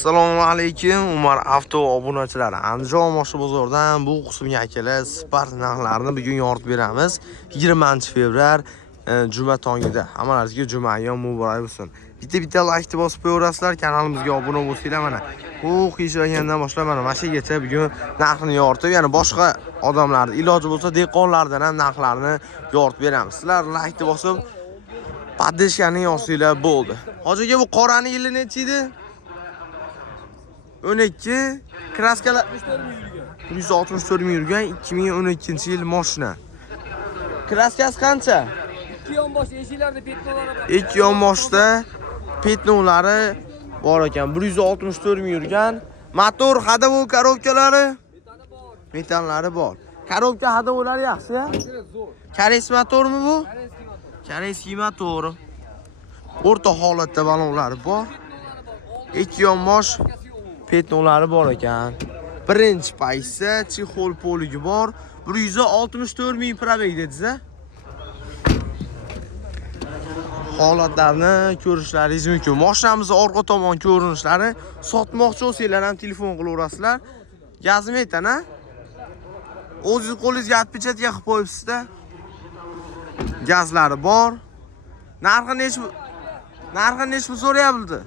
Assalomu alaykum, Umar avto obunachilari. Andijon Moshchi bozoridan bu qismga akalar Spark narxlarini bugun yoritib beramiz. 20-fevral juma tongida. Hammalaringizga jumayom muborak bo'lsin. Bitta like bosib qo'yasizlar, kanalimizga obuna bo'lsanglar mana. Bu qiyshlangandan boshlab mana mashagacha bugun narxini yoritib, ya'ni boshqa odamlarning iloji bo'lsa dehqonlardan ham narxlarini yoritib beramiz. Sizlar like bosib podeshkani yozsanglar bo'ldi. Hojiga bu qorani yili necha edi? 12 kraskalar 164 ming yurgan 2012-yil mashina. Kraskasi qancha? 2 yonbosh eshiklarda petnolari bor. 2 yonboshda petnolari bor ekan. 164 ming yurgan. Motor, hadavo, korobkalari metallari bor. Korobka hadavolari yaxshi-ya? Kares motormi bu? Kareski motor. O'rta holatda balonlari bor. 2 yonbosh petnolari bor ekan. Birinchi paysa chexol poligi bor. 164 ming probeg dediz-a. Holatlarni ko'rishlaringiz mumkin. Mashinamiz orqa tomon ko'rinishlari sotmoqchi bo'lsanglar ham telefon qilaverasizlar. Gazmetana. O'zingiz qo'lingizga atpechatga qilib qo'yibsiz-da. Gazlari bor. Narxi nechmi so'rayapti?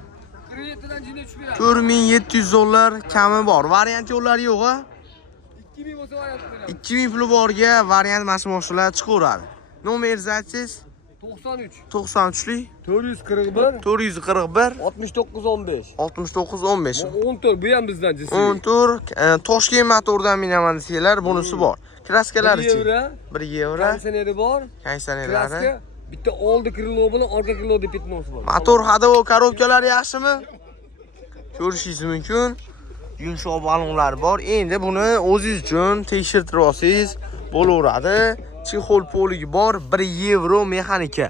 4700 dollar kami bor. Variant yo'llari yo'q-a? 2000 bo'lsa variant beramiz. 2000 puli borga variant mashinalar chiqaveradi. Nomeringizni aytsangiz? 93lik 441 441 6915. 6915. 14 bu ham bizdan jinsi. 14 Toshkent motordan minaman desanglar, bunisi bor. Kraskalari-chi? 1 yevro. Konditsioneri bor. Konditsionerlari. Kraska bitta oldi krilo bilan orqa kriloda petnosi bor. Motor, hadavo, korobkalari yaxshimi? Ko'rishingiz mumkin. Yumshoq balonlar bor. Endi buni o'zingiz uchun tekshirtirib olsangiz bo'laveradi. Chexol poligi bor, 1 yevro mexanika.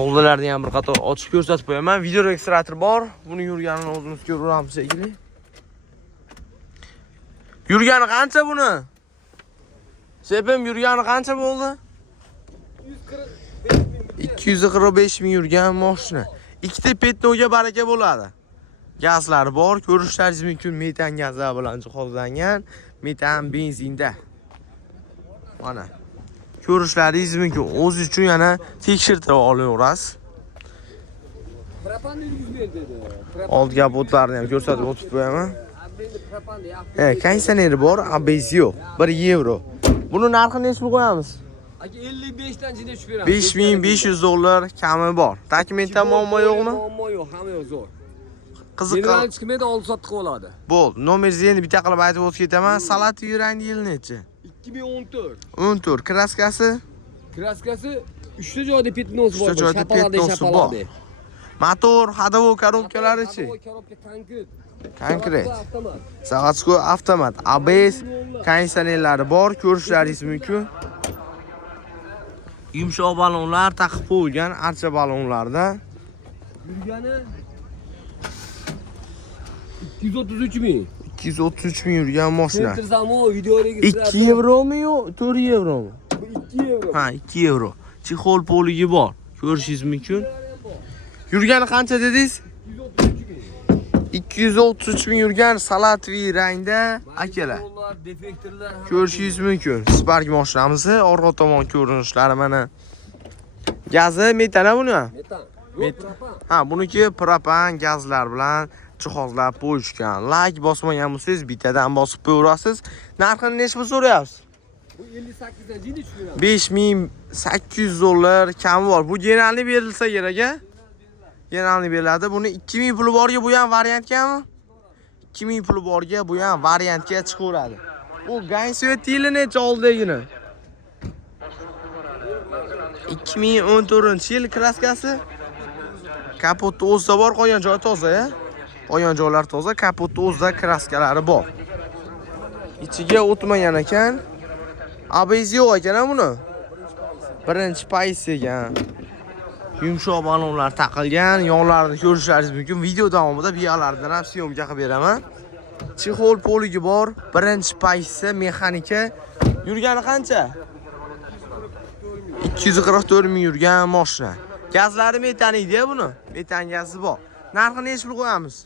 Oldilarni ham bir qator ochib ko'rsatib qo'yaman. Video registrator bor. Buni yurganini o'zimiz ko'ramiz shekilli. Yurgani qancha buni? Sepim yurgani qancha bo'ldi? 245 ming yurgan mashina. Ikkita petnoga baraka bo'ladi. Gazlari bor, ko'rishlaringiz mumkin. Metan gazlar bilan jihozlangan, metan benzinda. Mana. Ko'rishlaringiz mumkin. O'zingiz uchun yana tekshirtirib olaverasiz. Propan yurgizmaydi dedi. Old kapotlarni ham ko'rsatib o'tib qo'yaman. Konditsioneri bor, abez yo'q. 1 yevro. Buni narxini nechga qo'yamiz? Aka 55 dan jinda tushib beramiz. 5500 dollar kami bor. Dokumentda muammo yo'qmi? Muammo yo'q, hamma yo'q, zo'r. Qiziq. General chiqmaydi, oldi sotib bo'ladi. Bo'ldi. Nomeringizni endi bitta qilib aytib o'tib ketaman. Salat yurang yil necha? 2014. 14. Kraskasi? Kraskasi 3 ta joyda petnosi bor. 3 ta joyda petnosi bor. Motor, hadavo, korobkalari-chi? Korobka konkret. Konkret. Zavatsko avtomat. ABS konditsionerlari bor, ko'rishlaringiz mumkin. Yumshoq balonlar taqib qo'yilgan archa balonlarda. Yurgani 233 ming. 233 ming yurgan mashina. Tertizamo video registratsiya. 2 yevromi yo 4 yevromi? Bu 2 yevro. Ha, 2 yevro. Chexol poligi bor. Ko'rishingiz mumkin. Yurgani qancha dedingiz? 233 ming yurgan salatvi rangda akalar. Defektorlar Ko'rishingiz mumkin. Spark mashinamiz orqa tomon ko'rinishlari mana. Gazi metan buni ham? Metan. Ha, buniki propan gazlar bilan jihozlab qo'yishgan. Like bosmagan bo'lsangiz bittadan bosib qo'yasiz. Narxini nechga so'rayapsiz? Bu 58 dan jinda tushib beramiz. 5800 dollar kami bor. Bu generalni berilsa kerak-a? Generalni beriladi. Buni 2000 puli borga bu ham variantgami? 2000 puli borga bu ham variantga chiqaveradi. Bu Gansvet yili necha oldagina? 2014-yil kraskasi. Kapotni o'zida bor, qolgan joyi toza-ya. Qolgan joylar toza, kapotni o'zida kraskalari bor. Ichiga o'tmagan ekan. ABS yo'q ekan buni. Birinchi paysa ekan. Yumshoq balonlar taqilgan, yonlarini ko'rishlaringiz mumkin. Video davomida bu yerlardan ham syomka qilib beraman. Chexol poligi bor, birinchi paysa mexanika. Yurgani qancha? 244 ming yurgan mashina. Gazlari metan edi-ya buni. Metan gazi bor. Narxini necha pul qo'yamiz?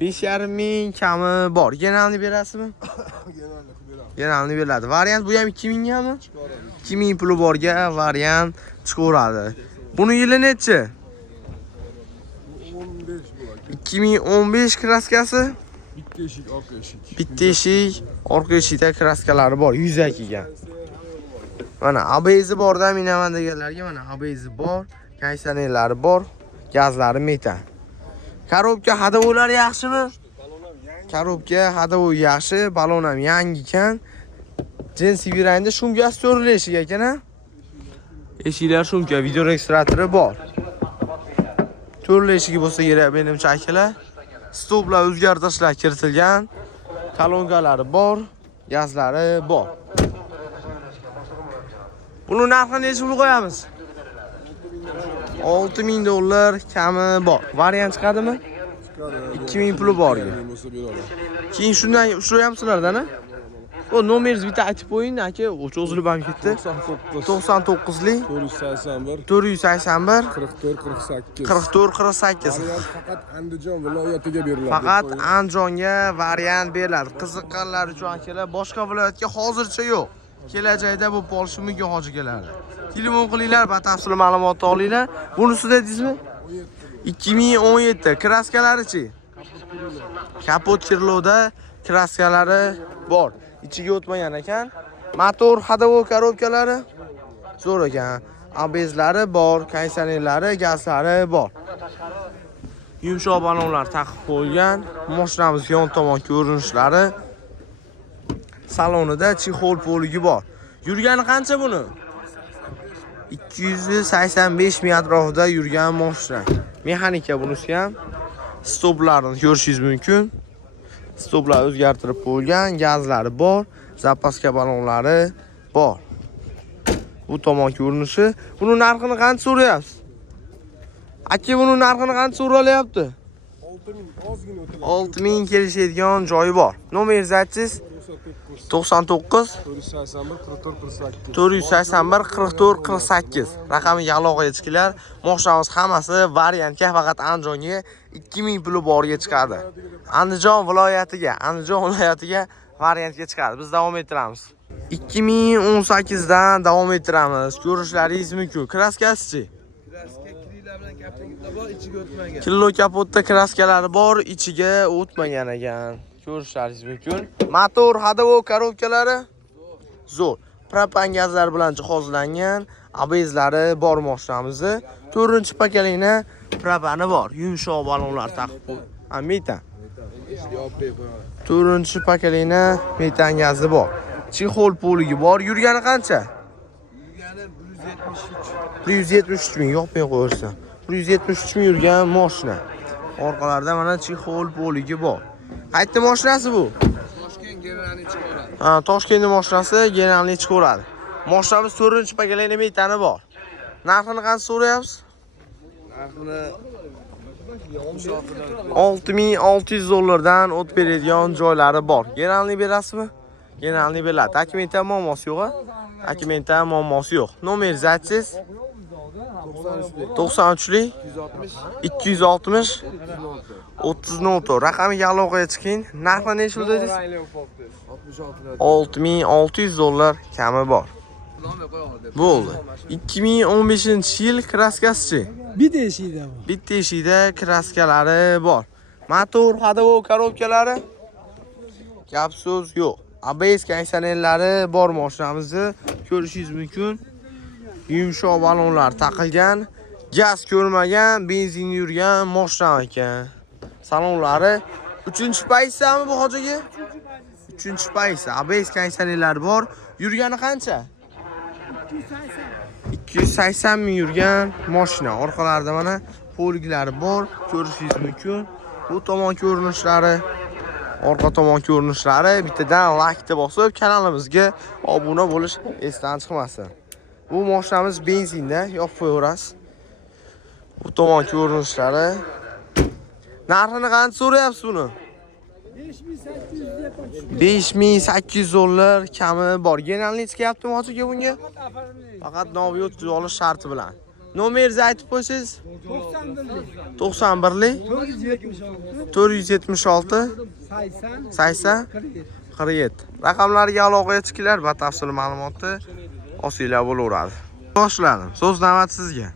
5,5 ming kami bor. Generalni berasizmi? Generalni beriladi. Variant bu ham 2000 gami? 2000 puli borga variant chiqaveradi. Buni yili nechi? 2015 kraskasi. Bitta eshik, orqa eshik. Bitta eshik, orqa eshikda kraskalari bor, yuzak ekan. Mana ABS borda minaman deganlarga mana ABS bor, kaysanelari bor, gazlari metan. Korobka hadavolar yaxshimi? Korobka hadavo yaxshi, balon ham yangi ekan. Jinsi viranda shumka so'rilishiga ekan-a? Eshiklar shumka, video registratori bor. To'rli bo'lsa kerak menimcha akalar. Stoplar o'zgartirishlar kiritilgan. Kolonkalari bor, gazlari bor. Buni narxini necha pul qo'yamiz? 6000 dollar kami bor. Variant chiqadimi? 2000 puli bor. Keyin shundan ham sizlardan-a? O nomeringizni bitta aytib qo'ying, aka. Cho'zilib ham ketdi. 99lik 481 481 44 48. 44 48. Faqat Andijon viloyatiga beriladi. Faqat Andijonga variant beriladi. Qiziqqanlar uchun akalar, boshqa viloyatga hozircha yo'q. Kelajakda bu bo'lishi mumkin hojigalar. Telefon qilinglar, batafsil ma'lumot olinglar. Bunisi dedingizmi? 2017 kraskalari-chi? Kapot kirlovda kraskalari bor. Ichiga o'tmagan ekan. Motor hadavo korobkalari zo'r ekan. ABSlari bor, kaysanelari, gazlari bor. Yumshoq balonlar taqib qo'yilgan. Mashinamiz yon tomon ko'rinishlari. Salonida chexol poligi bor. Yurgani qancha buni? 285 ming atrofida yurgan mashina. Mexanika bunisi ham. Stoplarni ko'rishingiz mumkin. Stoplar o'zgartirib qo'yilgan, gazlari bor, zapaska balonlari bor. Bu tomon ko'rinishi. Buni narxini qancha so'rayapsiz? Aka, buni narxini qancha so'ralyapti? 6000 ozgina o'tiladi. 6000 kelishadigan joyi bor. Nomeringizni aytsangiz? 99 481 44 48. Raqamiga aloqaga chiqinglar. Mashinamiz hammasi variantga, faqat Andijonga 2000 puli borga chiqadi. Andijon viloyatiga variantga chiqadi. Biz davom ettiramiz. 2018 dan davom ettiramiz. Ko'rishlaringiz mumkin. Kraskasi-chi? Kilo kapotda kraskalari bor, ichiga o'tmagan ekan. Ko'rishlaringiz mumkin. Motor hadavo korobkalari zo'r. Propan gazlar bilan jihozlangan. ABSlari bor mashinamizni. 4-pakalikni propani bor. Yumshoq balonlar taqib qo'yilgan. Metan. 4-pakalikni metan gazi bor. Chexol poligi bor. Yurgani qancha? Yurgani 173 ming, yo'qmay qo'yarsan. 173 ming yurgan mashina. Orqalarida mana chexol poligi bor. Qayerda mashinasi bu? Toshkent generalni chiqaradi. Ha, Toshkentning mashinasi generalni chiqaradi. Mashinamiz 4-pakalikni metani bor. Narxini qancha so'rayapsiz? Narxini 6600 dollardan o'tib beradigan joylari bor. Generalni berasizmi? Generalni beriladi. Dokumenta muammosi yo'q-a? Dokumenta muammosi yo'q. Nomeringizni aytsangiz? 93lik 260 30 raqamiga aloqaga chiqing. Narxi necha pul dedingiz? 6600 dollar kami bor. Bo'ldi. 2015-yil kraskasi-chi? Bitta eshikda bu. Bitta eshikda kraskalari bor. Motor hadavo korobkalari gap so'z yo'q. ABS kaysanellari bor mashinamizni ko'rishingiz mumkin. Yumshoq balonlar taqilgan, gaz ko'rmagan, benzin yurgan mashina ekan. Salonlari 3-paysami bu hojiga? 3-paysa. ABS kaysanellari bor. Yurgani qancha? 280 ming yurgan mashina. Orqalarida mana poliglari bor, ko'rishingiz mumkin. Bu tomon ko'rinishlari, orqa tomon ko'rinishlari. Bittadan like bosib, kanalimizga obuna bo'lish esdan chiqmasin. Bu mashinamiz benzinda, yoqib qo'yaverasiz. Bu tomon ko'rinishlari. Narxini qancha so'rayapsiz buni? 5800 dollar kami bor. Generalni chiqyaptimi hojiga bunga? Faqat novi o'tkazish olish sharti bilan. Nomeringizni aytib qo'ysangiz. 91lik 476 80 47. Raqamlarga aloqaga chiqinglar, batafsil ma'lumotni olsanglar bo'laveradi. Boshladim. So'z navbat sizga.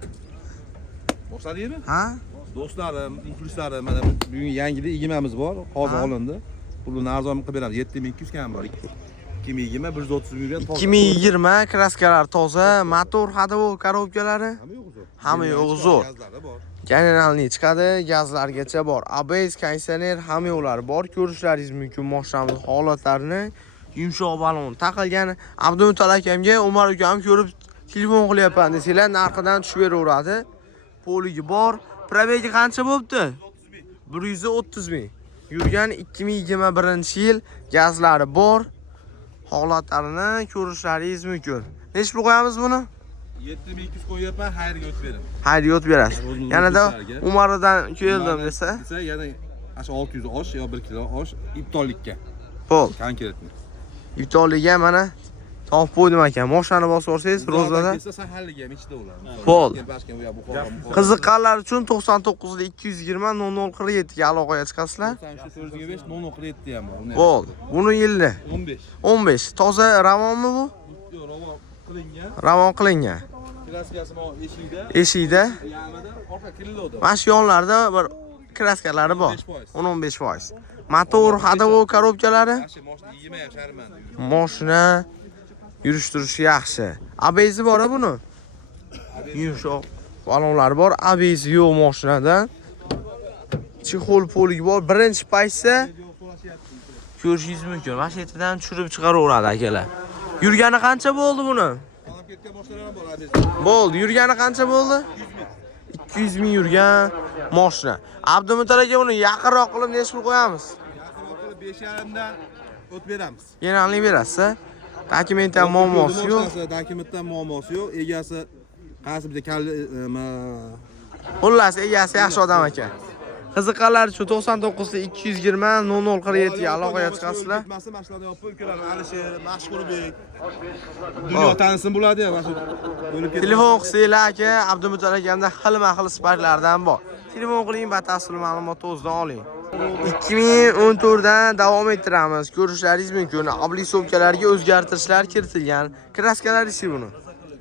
Boshladingmi? Ha? Do'stlarim, influencerlarim, mana bugun yangida igimamiz bor, hozir olindi. Pulni arzon qilib beramiz. 7200 kam bor. 2020 130 million toza. 2020 kraskalar toza, motor hadovo korobkalari Hamma yo'q hamma yo'q zo'r. zo'r. Gazlarda bor. Generalniy chiqadi, gazlargacha bor. ABS, konditsioner hamma yo'lari bor. Ko'rishlaringiz mumkin mashinamiz holatlarini. Yumshoq balon taqilgan. Abdumuttal akamga Umar ukam ko'rib telefon qilyapman desanglar, narxidan tushib beraveradi. Poligi bor. Probegi qancha bo'pti? 130 ming. Yurgan 2021-yil, gazlari bor. Holatlarini ko'rishlaringiz mumkin. Nech pul qo'yamiz buni? 7200 qo'yapman, xayrga o'tib beraman. Haydi yot berasiz. Yanada Umardan keldim desa, Desa, yana 600 osh yo 1 kilo osh ibtollikka. pol. Konkretni. Vitoliga mana topib qo'ydim ekan. Mashinani bosib olsangiz, Rozada Kelsa saharligi ham ichida bo'ladi. Pol. Bashkan bu yoq qiziqqanlar uchun 99 220 0047 ga aloqaga chiqasizlar. 425 0047 ham bor. Pol. Buni yilda 15. 15. Toza ravonmi bu? Yo'q, ravon qilingan. Ravon qilingan. Kraskasi mo eshikda. Eshikda Yamida orqa krilloda. mana shu yonlarda bir kraskalari bor. 15%. Motor, hadovo korobkalari, Yaxshi, mashina 20 ham sharmanda. mashina yurish turishi yaxshi. ABS bor buni. Yumshoq balonlar bor. ABS yo'q mashinada. Chexol polig bor. Birinchi paytsa ko'rishingiz mumkin. Mashinadan tushirib chiqaraveradi akalar. Yurgani qancha bo'ldi buni? Olib ketgan mashinalar ham bor, abez. Bo'ldi. Yurgani qancha bo'ldi? 200 ming yurgan mashina. Abdumuttal aka buni yaqinroq qilib nech pul qo'yamiz? Yaqinroq qilib 5,5 dan o'tib beramiz. Genalni berasiz. Dokumentdan muammosi yo'q. Dokumentdan muammosi yo'q. Egasi qaysi bitta kalli Xullas, egasi yaxshi odam ekan. Qiziqqanlar uchun 99 220 0047 ga aloqaga chiqasizlar. Ketmasa mashinalarni olib qo'yib ko'ramiz. Alisher, Mashqurbek. Dunyo tanisin bo'ladi-ya, mana shu bo'lib ketdi. Telefon qilsanglar aka, Abdumuttal akamda xilma-xil sparklardan bor. Telefon qiling, batafsil ma'lumotni o'zidan oling. 2014 dan davom ettiramiz. Ko'rishlaringiz mumkin. Oblisovkalarga o'zgartirishlar kiritilgan. Kraskalar isi buni.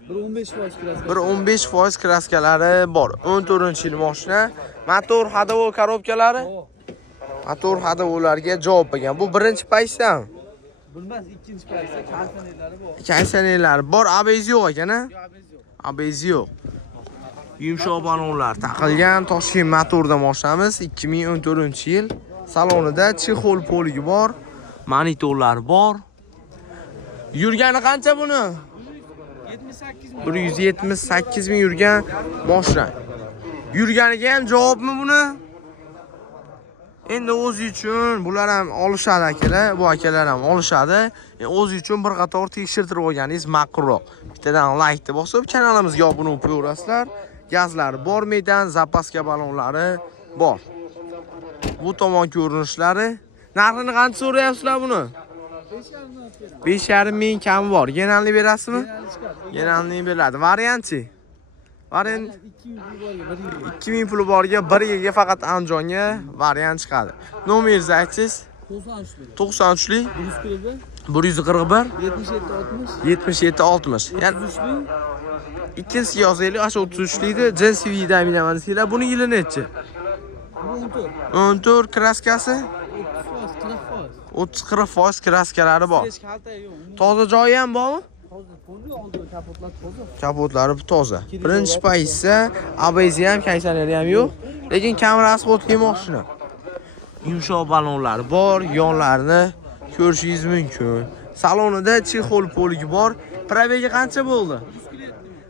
15% kraskalari bor. 14-yil mashina. Motor, hadovo korobkalari. Motor hadovolarga javob bergan. Bu birinchi paytdan. Bilmas, ikkinchi paytda konditsionerlari bor. Konditsionerlar bor, ABS yo'q ekan-a? ABS yo'q. Yumshoq balonlar taqilgan Toshkent motorda mashinamiz 2014-yil. Salonida chexol poligi bor, monitorlar bor. Yurgani qancha buni? 178 ming yurgan mashina. Yurganiga ham javobmi buni? Endi o'zi uchun bular ham olishadi akalar, bu akalar ham olishadi. O'zi uchun bir qator tekshirtirib olganingiz ma'qulroq. Bittadan like bosib, kanalimizga obuna bo'lib qo'yaverasizlar. Gazlari bor, metan, zapaska balonlari bor. Bu tomon ko'rinishlari. Narxini qancha so'rayapsizlar buni? 5,5 ming kami bor. Genalni berasizmi? Genalni beradi. Variantchi? Variant 2000 puli borga 1 yilga faqat Andijonga variant chiqadi. Nomeringizni aytsangiz? 93lik 141 77 60. Ya'ni ikkinchisi yozaylik, 33likni JCV'dan bilaman sizlar. Buni yili nechi? 14 kraskasi 30-40% kraskalari bor. Toza joyi ham bormi? Kapotlari toza. Birinchi paytsa ABS ham, konditsioneri ham yo'q, lekin kamerasi o'tgan mashina. Yumshoq balonlar bor, yonlarini ko'rishingiz mumkin. Salonida chexol poligi bor. Probegi qancha bo'ldi?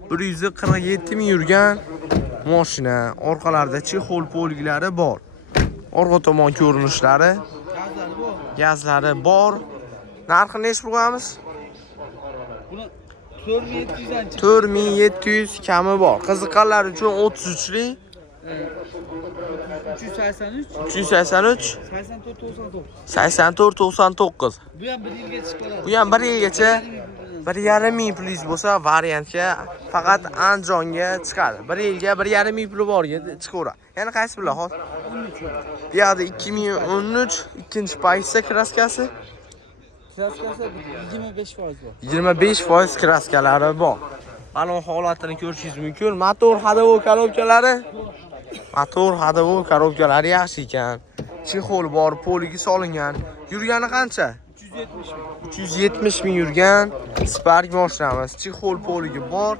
147 ming yurgan mashina. Orqalarida chexol poliglari bor. Orqa tomon ko'rinishlari, gazlari bor. Narxini nech pul qo'yamiz? 4700 kami bor. Qiziqqanlar uchun 33lik 383 383 84 99. 84 99. Bu ham 1 yilga chiqadi. Bu ham 1 yilgacha 1,5 ming plyus bo'lsa, variantga faqat Andijonga chiqadi. 1 yilga 1,5 ming puli borga chiqaveradi. Yana qaysi bilan hozir? Bu yoqda 2013 ikkinchi paytda kraskasi Kraskasi 25% bor. 25% kraskalari bor. Mana bu holatini ko'rishingiz mumkin. Motor ходовой korobkalari. Motor ходовой korobkalari yaxshi ekan. Chexol bor, poliga solingan. Yurgani qancha? 370 ming yurgan Spark mashinamiz. Chexol poligi bor.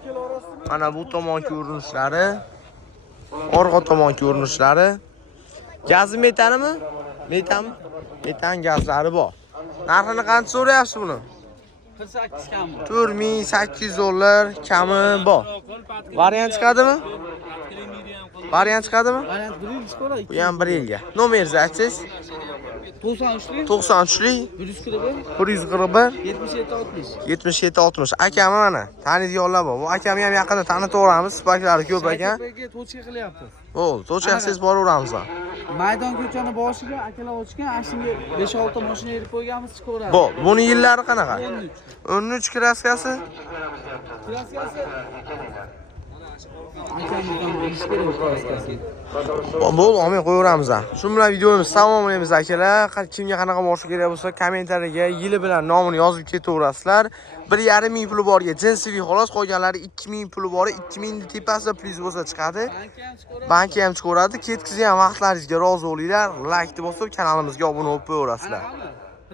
Mana bu tomon ko'rinishlari, orqa tomon ko'rinishlari. Gazi metanimi? Metanmi? Metan gazlari bor. Narxini qancha so'rayapsiz buni? 48 kam bor. 4800 dollar kami bor. Variant chiqadimi? Variant chiqadimi? Variant 1 yil chiqadi. Bu ham 1 yilga. Nomeringizni aytsangiz? 93 93 141 141 77 60. 77 60. Akami mana taniydiganlar bor. Bu akami ham yaqinda tanitaveramiz. Sparklari ko'p ekan. Saytga to'chka qilyapti. Bo'ldi, to'chasiz boraveramiz. Maydon ko'chani boshiga akalar ochgan, ashunga 5-6 mashina yerib qo'yganmiz, chiqaveradi. Bo'ldi, buni yillari qanaqa? 13. 13 kraskasi. Kraskasi akamizdan bilish kerak kraskasi. Bo'ldi, olmay qo'yaveramiz. Shu bilan videomizni tamomlaymiz akalar. Kimga qanaqa boshqa kerak bo'lsa, kommentariyaga yili bilan nomini yozib ketaverasizlar. 1,5 ming puli borga jinsiviy xolos, qolganlari 2 ming puli bor, 2 ming tepasida plyus bo'lsa chiqadi. Banki ham chiqaveradi. Ketkizgan vaqtlaringizga rozi bo'linglar. Like bosib, kanalimizga obuna bo'lib qo'yaverasizlar.